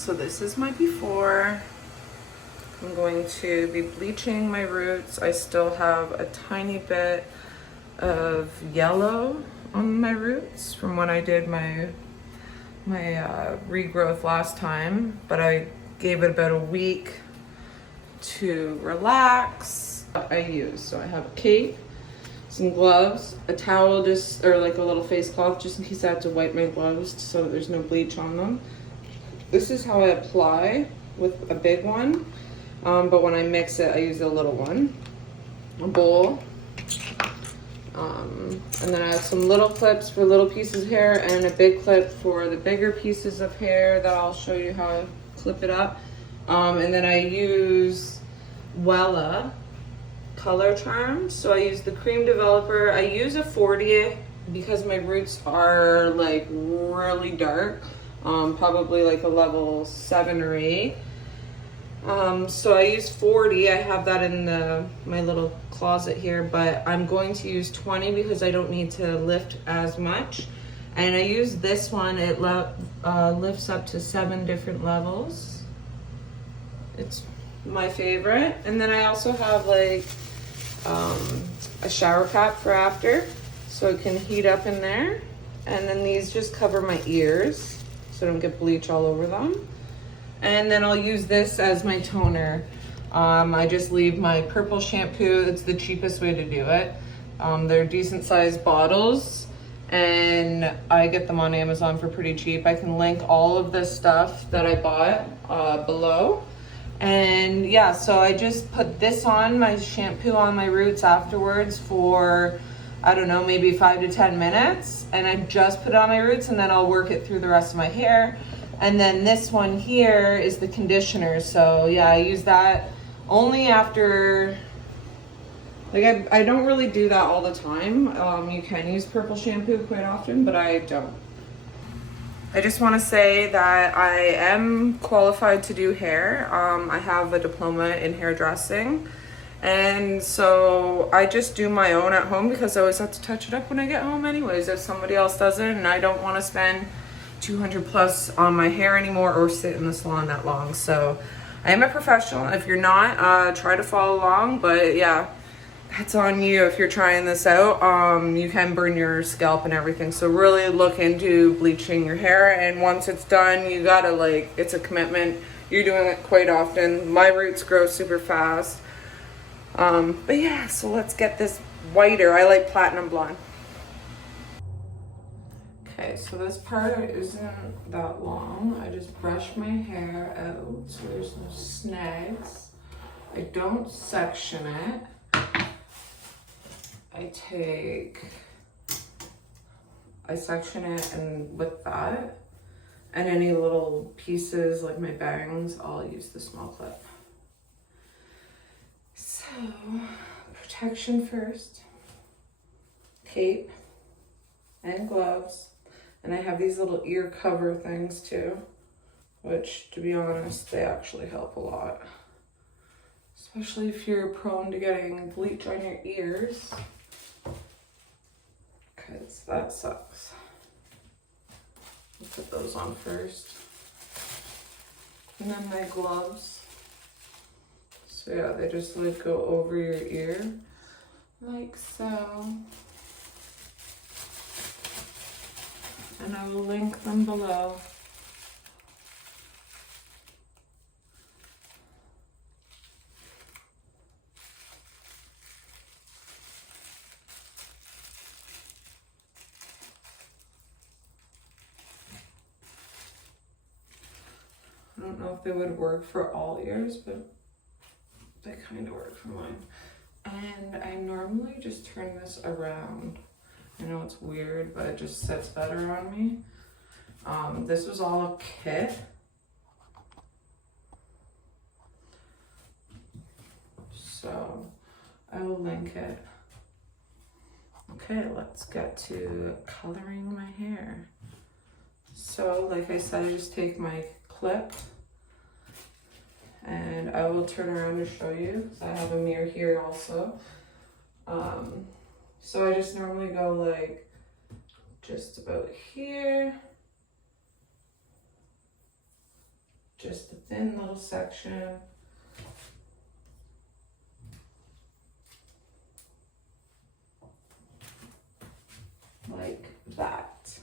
So this is my before. I'm going to be bleaching my roots. I still have a tiny bit of yellow on my roots from when I did my regrowth last time, but I gave it about a week to relax. I use, so I have a cape, some gloves, a towel, just, or like a little face cloth, just in case I have to wipe my gloves so that there's no bleach on them. This is how I apply with a big one, but when I mix it, I use a little one, a bowl. And then I have some little clips for little pieces of hair and a big clip for the bigger pieces of hair that I'll show you how I clip it up. And then I use Wella color charms. So I use the cream developer. I use a 40 because my roots are like really dark, probably like a level 7 or 8. So I use 40. I have that in my little closet here, but I'm going to use 20 because I don't need to lift as much. And I use this one. It lifts up to 7 different levels. It's my favorite. And then I also have like a shower cap for after, so it can heat up in there. And then these just cover my ears so I don't get bleach all over them. And then I'll use this as my toner. I just leave my purple shampoo. It's the cheapest way to do it. They're decent sized bottles and I get them on Amazon for pretty cheap. I can link all of this stuff that I bought below. And yeah, so I just put this on, my shampoo on my roots afterwards for, I don't know, maybe 5 to 10 minutes. And I just put it on my roots and then I'll work it through the rest of my hair. And then this one here is the conditioner. So yeah, I use that only after, like I don't really do that all the time. You can use purple shampoo quite often, but I don't. I just want to say that I am qualified to do hair. I have a diploma in hairdressing. And so I just do my own at home because I always have to touch it up when I get home anyways if somebody else does it, and I don't want to spend 200 plus on my hair anymore or sit in the salon that long. So I am a professional. If you're not, try to follow along, but yeah, that's on you if you're trying this out. You can burn your scalp and everything, so really look into bleaching your hair, and once it's done, you gotta, like, it's a commitment. You're doing it quite often. My roots grow super fast, but yeah, so let's get this whiter. I like platinum blonde. Okay, so this part isn't that long. I just brush my hair out so there's no snags. I don't section it. I section it and with that, and any little pieces like my bangs, I'll use the small clip. So, protection first, cape and gloves. And I have these little ear cover things too, which, to be honest, they actually help a lot. Especially if you're prone to getting bleach on your ears, because that sucks. I'll put those on first. And then my gloves. So yeah, they just like go over your ear, like so. And I will link them below. I don't know if they would work for all ears, but they kind of work for mine. And I normally just turn this around. I know it's weird, but it just sits better on me. This was all a kit. So I will link it. Okay, let's get to coloring my hair. So like I said, I just take my clip and I will turn around to show you, because I have a mirror here also. So I just normally go like just about here just a thin little section. Like that.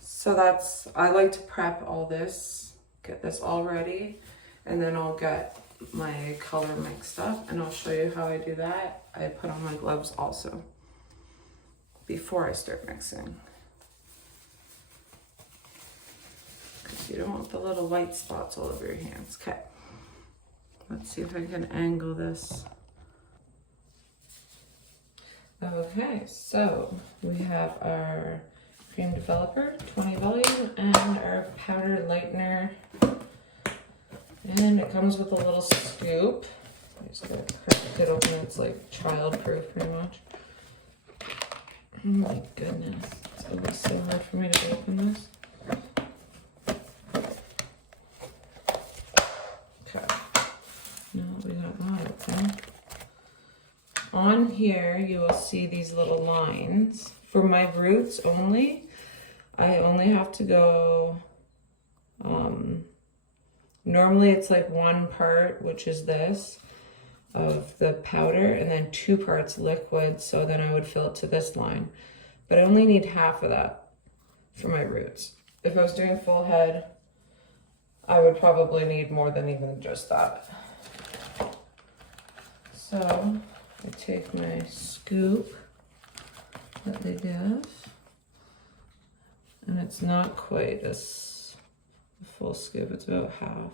So that's, I like to prep all this, get this all ready, and then I'll get my color mixed up and I'll show you how I do that. I put on my gloves also before I start mixing. Because you don't want the little white spots all over your hands. Okay, let's see if I can angle this. Okay, so we have our cream developer, 20 volume, and our powder lightener. And it comes with a little scoop. I just gotta crack it open. It's like child-proof pretty much. Oh my goodness, it's gonna be so hard for me to open this. Okay, now we got that open. On here, you will see these little lines. For my roots only, I only have to go, normally it's like 1 part, which is this, of the powder, and then 2 parts liquid, so then I would fill it to this line. But I only need half of that for my roots. If I was doing full head, I would probably need more than even just that. So I take my scoop that they give, and it's not quite a full scoop, it's about half.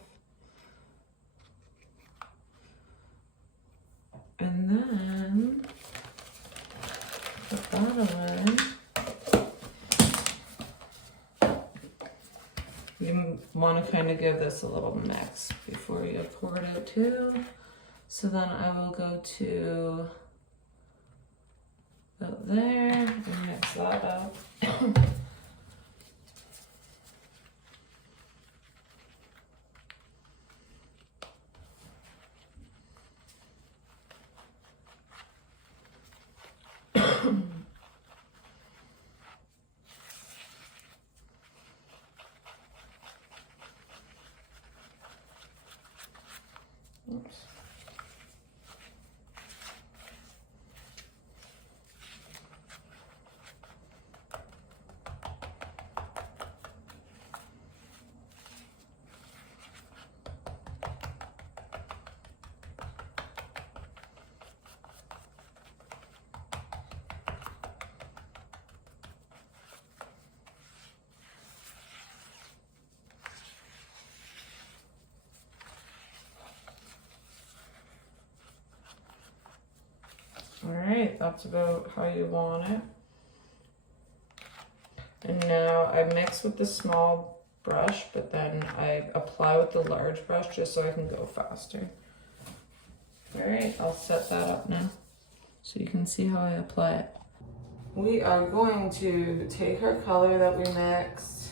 And then put that on. You want to kind of give this a little mix before you pour it out too. So then I will go to about there and mix that up. Oops. All right, that's about how you want it. And now I mix with the small brush, but then I apply with the large brush just so I can go faster. All right, I'll set that up now so you can see how I apply it. We are going to take our color that we mixed.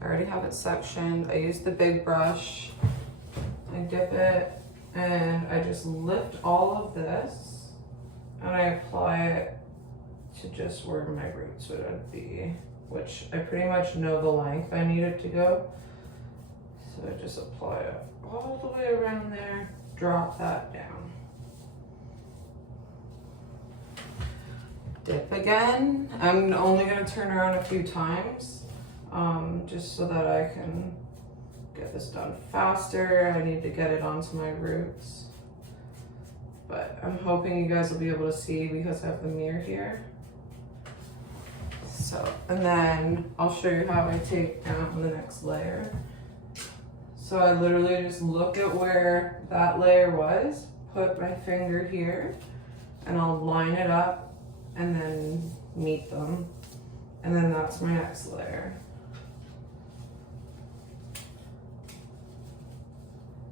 I already have it sectioned. I use the big brush. I dip it and I just lift all of this and I apply it to just where my roots would be, which I pretty much know the length I need it to go. So I just apply it all the way around there, drop that down. Dip again. I'm only gonna turn around a few times, just so that I can get this done faster. I need to get it onto my roots. But I'm hoping you guys will be able to see because I have the mirror here. So, and then I'll show you how I take down the next layer. So I literally just look at where that layer was, put my finger here, and I'll line it up and then meet them. And then that's my next layer.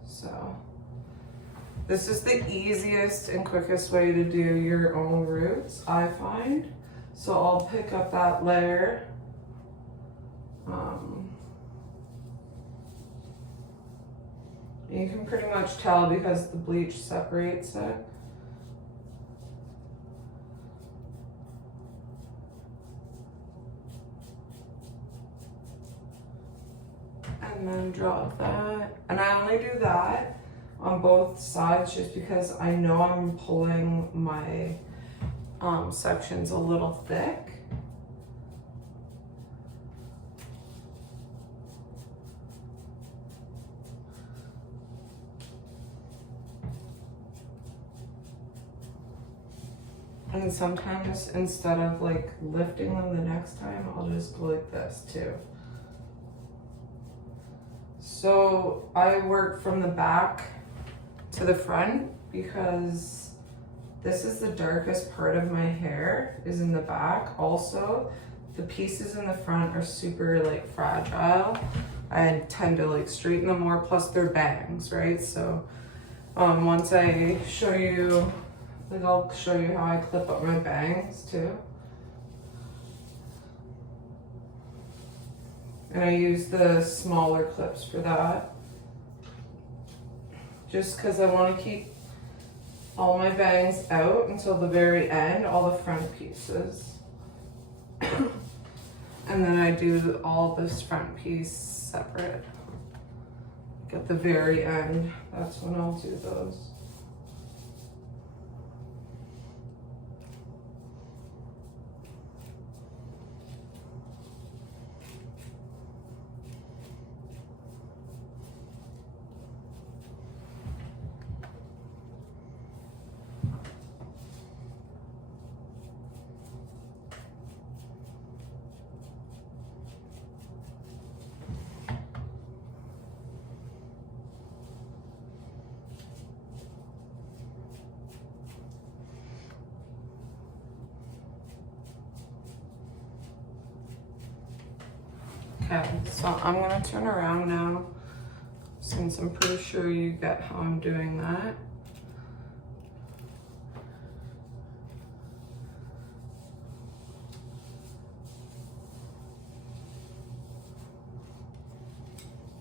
So this is the easiest and quickest way to do your own roots, I find. So I'll pick up that layer. You can pretty much tell because the bleach separates it. And and then drop that. And I only do that on both sides just because I know I'm pulling my sections a little thick. And sometimes instead of like lifting them the next time, I'll just go like this too. So I work from the back to the front because this is the darkest part of my hair, is in the back. Also, the pieces in the front are super like fragile. I tend to like straighten them more, plus they're bangs, right? So once I show you, like I'll show you how I clip up my bangs too. And I use the smaller clips for that. Just because I want to keep all my bangs out until the very end, all the front pieces. And then I do all this front piece separate. At the very end, that's when I'll do those. Okay, so I'm gonna turn around now, since I'm pretty sure you get how I'm doing that.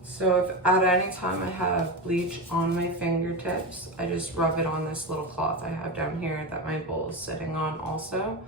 So if at any time I have bleach on my fingertips, I just rub it on this little cloth I have down here that my bowl is sitting on also.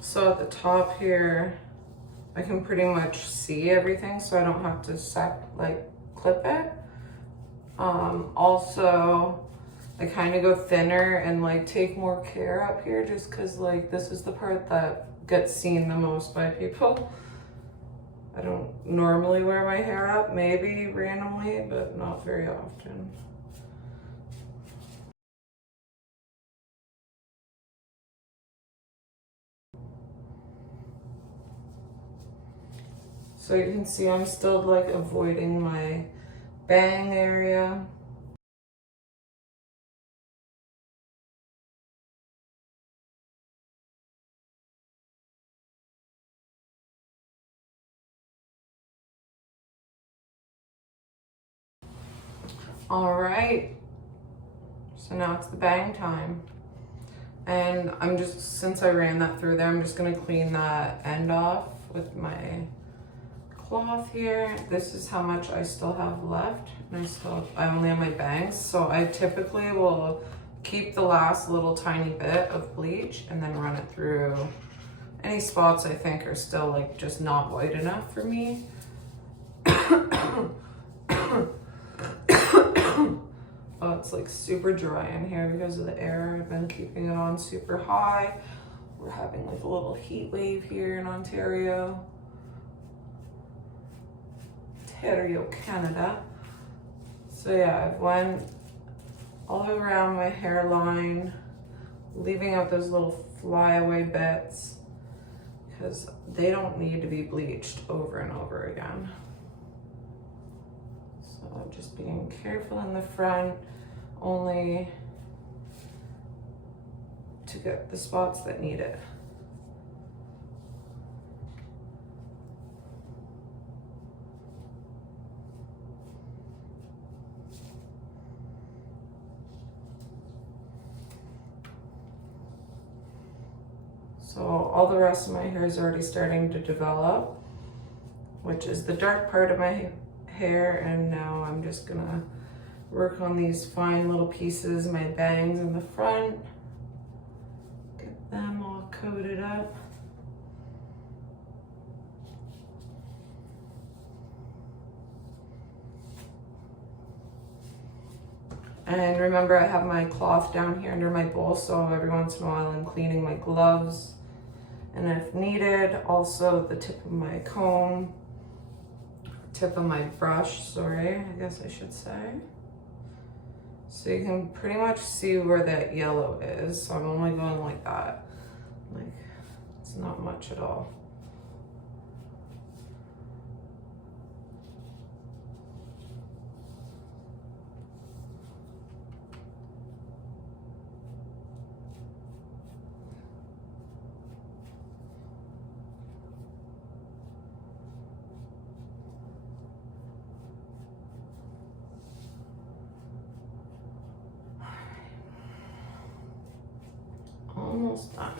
So at the top here, I can pretty much see everything, so I don't have to clip it. Also, I kind of go thinner and like take more care up here, just because like this is the part that gets seen the most by people. I don't normally wear my hair up, maybe randomly, but not very often. So you can see I'm still like avoiding my bang area. All right, so now it's the bang time. And I'm just, since I ran that through there, I'm just gonna clean that end off with my cloth here. This is how much I still have left. And I only have my bangs. So I typically will keep the last little tiny bit of bleach and then run it through any spots I think are still like just not white enough for me. Oh, it's like super dry in here because of the air. I've been keeping it on super high. We're having like a little heat wave here in Ontario, Canada. So yeah, I've went all around my hairline, leaving out those little flyaway bits because they don't need to be bleached over and over again. So just being careful in the front, only to get the spots that need it. So all the rest of my hair is already starting to develop, which is the dark part of my hair. And now I'm just gonna work on these fine little pieces, my bangs in the front, get them all coated up. And remember, I have my cloth down here under my bowl, so every once in a while I'm cleaning my gloves. And if needed, also the tip of my comb, tip of my brush, sorry, I guess I should say. So you can pretty much see where that yellow is. So I'm only going like that. Like, it's not much at all. Almost done.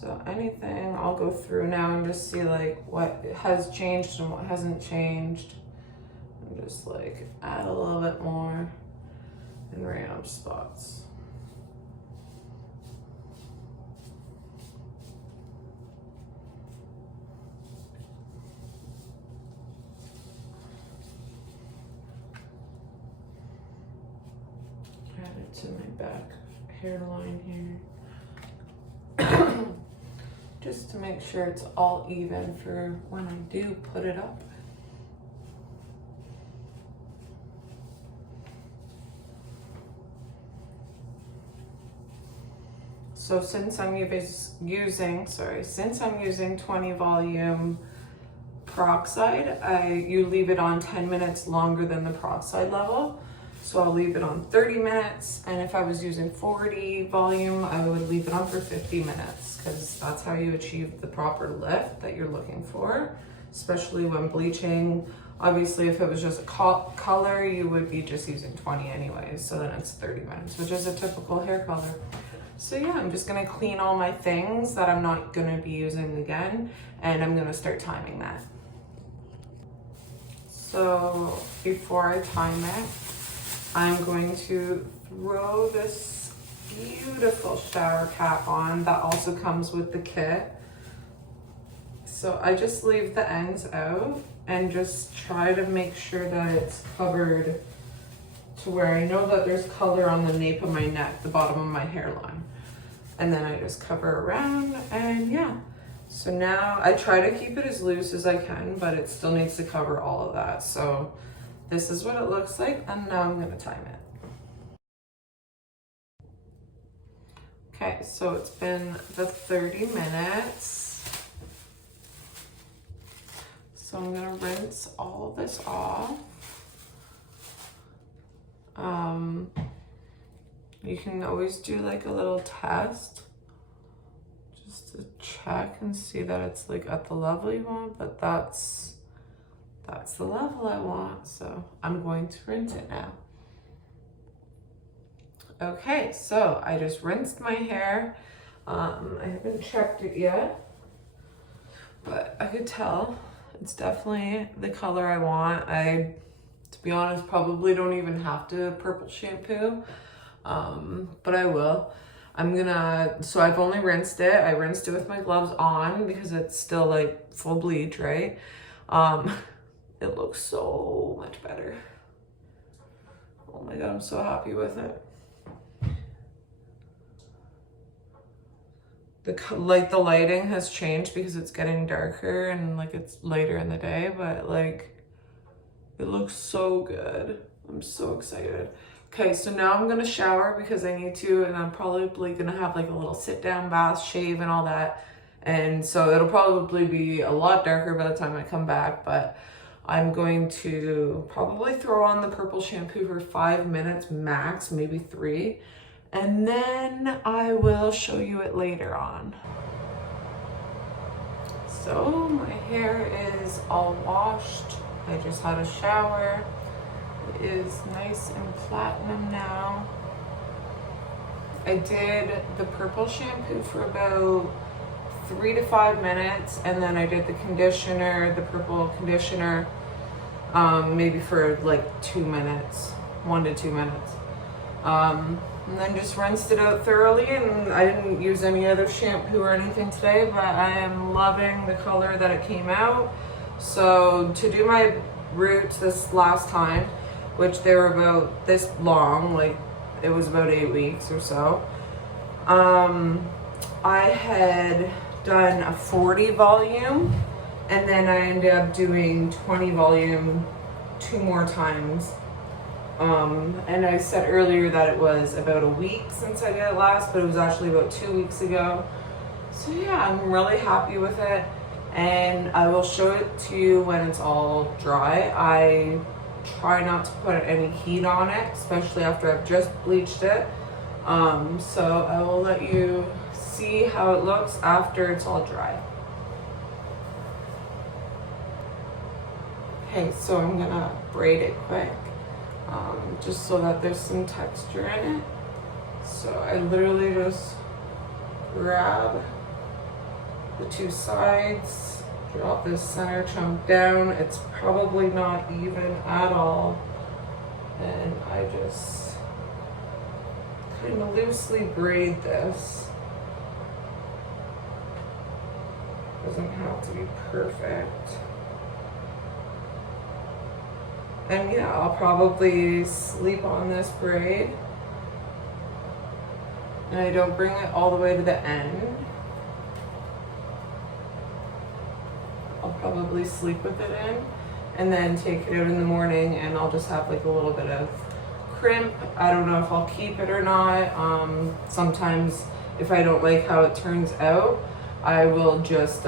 So anything, I'll go through now and just see like what has changed and what hasn't changed. And just like add a little bit more in random spots. Add it to my back hairline here. Just to make sure it's all even for when I do put it up. So since I'm using 20 volume peroxide, you leave it on 10 minutes longer than the peroxide level. So I'll leave it on 30 minutes, and if I was using 40 volume, I would leave it on for 50 minutes, because that's how you achieve the proper lift that you're looking for, especially when bleaching. Obviously, if it was just a color, you would be just using 20 anyways, so then it's 30 minutes, which is a typical hair color. So yeah, I'm just gonna clean all my things that I'm not gonna be using again, and I'm gonna start timing that. So before I time it, I'm going to throw this beautiful shower cap on that also comes with the kit. So I just leave the ends out and just try to make sure that it's covered to where I know that there's color on the nape of my neck, the bottom of my hairline. And then I just cover around, and yeah, So now I try to keep it as loose as I can, but it still needs to cover all of that. So this is what it looks like, and now I'm gonna time it. Okay, so it's been the 30 minutes. So I'm gonna rinse all this off. You can always do like a little test just to check and see that it's like at the level you want, but that's the level I want. So I'm going to rinse it now. Okay, so I just rinsed my hair. I haven't checked it yet, but I could tell it's definitely the color I want. I, to be honest, probably don't even have to purple shampoo, but I will. So I've only rinsed it. I rinsed it with my gloves on because it's still like full bleach, right? It looks so much better. Oh my God, I'm so happy with it. The lighting has changed because it's getting darker and like it's later in the day, but like it looks so good. I'm so excited. Okay, so now I'm gonna shower because I need to, and I'm probably gonna have like a little sit down bath, shave and all that. And so it'll probably be a lot darker by the time I come back, but I'm going to probably throw on the purple shampoo for 5 minutes max, maybe 3. And then I will show you it later on. So my hair is all washed. I just had a shower. It is nice and platinum now. I did the purple shampoo for about 3 to 5 minutes, and then I did the conditioner, the purple conditioner, maybe for like 2 minutes, 1 to 2 minutes. And then just rinsed it out thoroughly, and I didn't use any other shampoo or anything today, but I am loving the color that it came out. So to do my roots this last time, which they were about this long, like it was about 8 weeks or so, I had done a 40 volume, and then I ended up doing 20 volume 2 more times. And I said earlier that it was about a week since I did it last, but it was actually about 2 weeks ago. So yeah, I'm really happy with it, and I will show it to you when it's all dry. I try not to put any heat on it, especially after I've just bleached it. So I will let you see how it looks after it's all dry. Okay, so I'm gonna braid it quick. Just so that there's some texture in it. So I literally just grab the 2 sides, drop this center chunk down. It's probably not even at all. And I just kind of loosely braid this. Doesn't have to be perfect. And yeah, I'll probably sleep on this braid. And I don't bring it all the way to the end. I'll probably sleep with it in and then take it out in the morning, and I'll just have like a little bit of crimp. I don't know if I'll keep it or not. Sometimes if I don't like how it turns out, I will just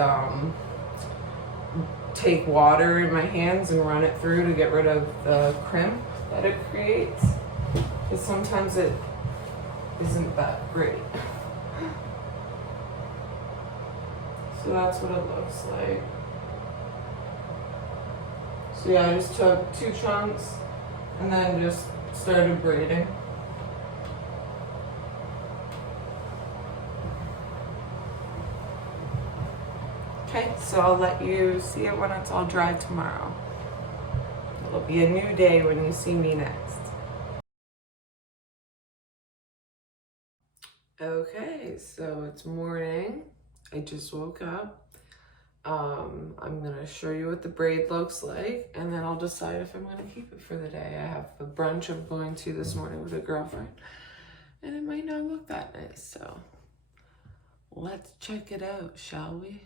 take water in my hands and run it through to get rid of the crimp that it creates, because sometimes it isn't that great. So that's what it looks like. So yeah, I just took 2 chunks and then just started braiding. Okay, so I'll let you see it when it's all dry tomorrow. It'll be a new day when you see me next. Okay, so it's morning. I just woke up. I'm gonna show you what the braid looks like, and then I'll decide if I'm gonna keep it for the day. I have a brunch I'm going to this morning with a girlfriend, and it might not look that nice, so let's check it out, shall we?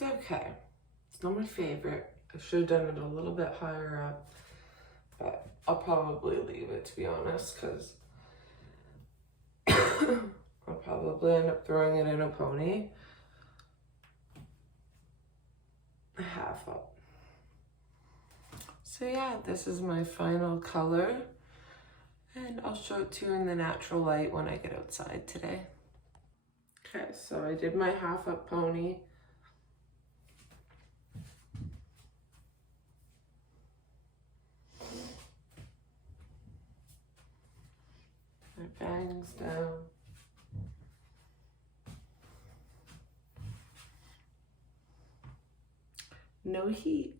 It's okay. It's not my favorite. I should have done it a little bit higher up, but I'll probably leave it, to be honest, because I'll probably end up throwing it in a pony. Half up. So yeah, this is my final color, and I'll show it to you in the natural light when I get outside today. Okay, so I did my half up pony. My bangs down. No heat.